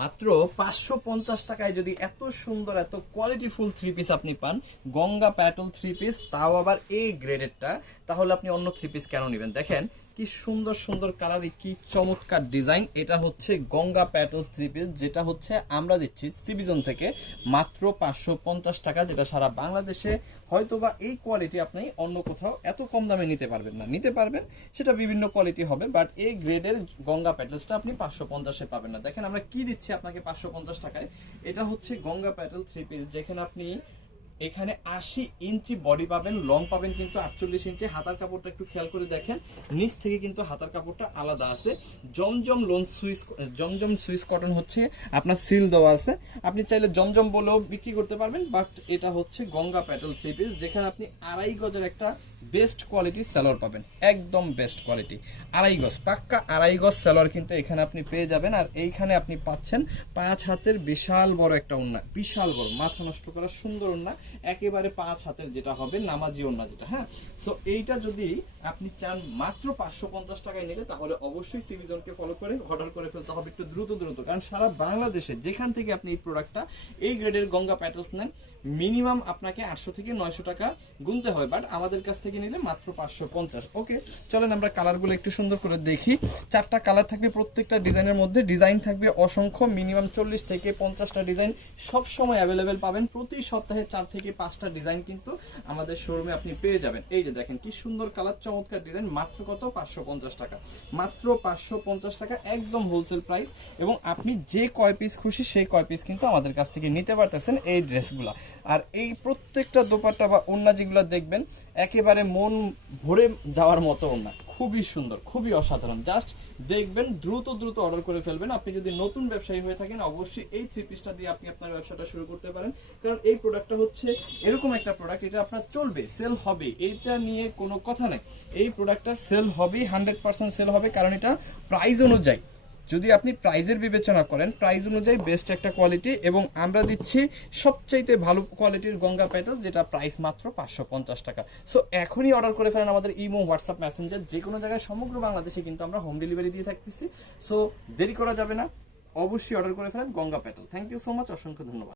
মাত্র 550 টাকায় যদি এত সুন্দর এত কোয়ালিটিফুল থ্রি পিস আপনি পান, গঙ্গা প্যাটল থ্রি পিস, তাও আবার এ গ্রেডেরটা, তাহলে আপনি অন্য থ্রি পিস কেন নেবেন? দেখেন কি সুন্দর সুন্দর কালারে, কি চমৎকার ডিজাইন। এটা হচ্ছে গঙ্গা প্যাটলস থ্রি পিস, যেটা হচ্ছে আমরা দিচ্ছি সিবিজন থেকে মাত্র 550 টাকা, যেটা সারা বাংলাদেশে হয়তোবা এই কোয়ালিটি আপনি অন্য কোথাও এত কম দামে নিতে পারবেন না। নিতে পারবেন, সেটা বিভিন্ন কোয়ালিটি হবে, বাট এই গ্রেডের গঙ্গা প্যাটেলসটা আপনি 550-এ পাবেন না। দেখেন আমরা কি দিচ্ছি আপনাকে 550 টাকায়। এটা হচ্ছে গঙ্গা প্যাটেল থ্রি পিস, যেখানে আপনি এখানে 80 ইঞ্চি বডি পাবেন, লং পাবেন কিন্তু 48 ইঞ্চি। হাতার কাপড়টা একটু খেয়াল করে দেখেন, নিচ থেকে কিন্তু হাতার কাপড়টা আলাদা আছে। জমজম সুইস কটন হচ্ছে আপনার সিল দেওয়া আছে। আপনি চাইলে জমজম বলেও বিক্রি করতে পারবেন, বাট এটা হচ্ছে গঙ্গা প্যাটেল থ্রি পিস, যেখানে আপনি আড়াই গজের একটা বেস্ট কোয়ালিটির সালোয়ার পাবেন, একদম বেস্ট কোয়ালিটি। আড়াই গজ, পাক্কা আড়াই গজ সালোয়ার কিন্তু এখানে আপনি পেয়ে যাবেন। আর এইখানে আপনি পাচ্ছেন 5 হাতের বিশাল বড় একটা ওড়না, বিশাল বড়, মাথা নষ্ট করা সুন্দর ওড়না, একেবারে 5 হাতের যেটা হবে নামাজি ওড়না যেটা। হ্যাঁ, সো এইটা যদি আপনি চান মাত্র 550 টাকায় নিতে, তাহলে অবশ্যই সিভিজনকে ফলো করে অর্ডার করে ফেলতে হবে একটু দ্রুত দ্রুত, কারণ সারা বাংলাদেশে যেখান থেকে আপনি এই প্রোডাক্টটা, এই গ্রেডের গঙ্গা প্যাটেলস নেন, মিনিমাম আপনাকে 800 থেকে 900 টাকা গুনতে হয়, বাট আমাদের কাছ থেকে নিলে মাত্র 550। ওকে, চলেন আমরা কালারগুলো একটু সুন্দর করে দেখি। 4টা কালার থাকবে প্রত্যেকটা ডিজাইনের মধ্যে, ডিজাইন থাকবে অসংখ্য, মিনিমাম 40 থেকে 50টা ডিজাইন সব সময় অ্যাভেলেবেল পাবেন। প্রতি সপ্তাহে 4 থেকে 5টা ডিজাইন কিন্তু আমাদের শোরুমে আপনি পেয়ে যাবেন। এই যে দেখেন কি সুন্দর কালার, চমৎকার ডিজাইন, মাত্র কত? 550 টাকা, মাত্র 550 টাকা, একদম হোলসেল প্রাইস। এবং আপনি যে কয় পিস খুশি সেই কয় পিস কিন্তু আমাদের কাছ থেকে নিতে পারতেছেন এই ড্রেসগুলো। আর এই প্রত্যেকটা দোপাট্টা বা ওড়না যেগুলো দেখবেন, একেবারে মন ভরে যাওয়ার মতো ওড়না, খুবই সুন্দর, খুবই অসাধারণ। জাস্ট দেখবেন, দ্রুত দ্রুত অর্ডার করে ফেলবেন। আপনি যদি নতুন ব্যবসায়ী হয়ে থাকেন, অবশ্যই এই থ্রি পিসটা দিয়ে আপনি আপনার ব্যবসাটা শুরু করতে পারেন, কারণ এই প্রোডাক্টটা হচ্ছে এরকম একটা প্রোডাক্ট, এটা আপনার চলবে, সেল হবে, এটা নিয়ে কোনো কথা নেই। এই প্রোডাক্টটা সেল হবে, 100% সেল হবে, কারণ এটা প্রাইস অনুযায়ী, যদি আপনি প্রাইজের বিবেচনা করেন, প্রাইস অনুযায়ী বেস্ট একটা কোয়ালিটি। এবং আমরা দিচ্ছি সবচাইতে ভালো কোয়ালিটির গঙ্গা প্যাটেল, যেটা প্রাইস মাত্র 550 টাকা। সো এখনই অর্ডার করে ফেলেন আমাদের ইমো, হোয়াটসঅ্যাপ, মেসেঞ্জার, যে কোনো জায়গায় সমগ্র বাংলাদেশে কিন্তু আমরা হোম ডেলিভারি দিয়ে থাকতেছি। সো দেরি করা যাবে না, অবশ্যই অর্ডার করে ফেলেন Ganga Patel. Thank you so much, অসংখ্য ধন্যবাদ।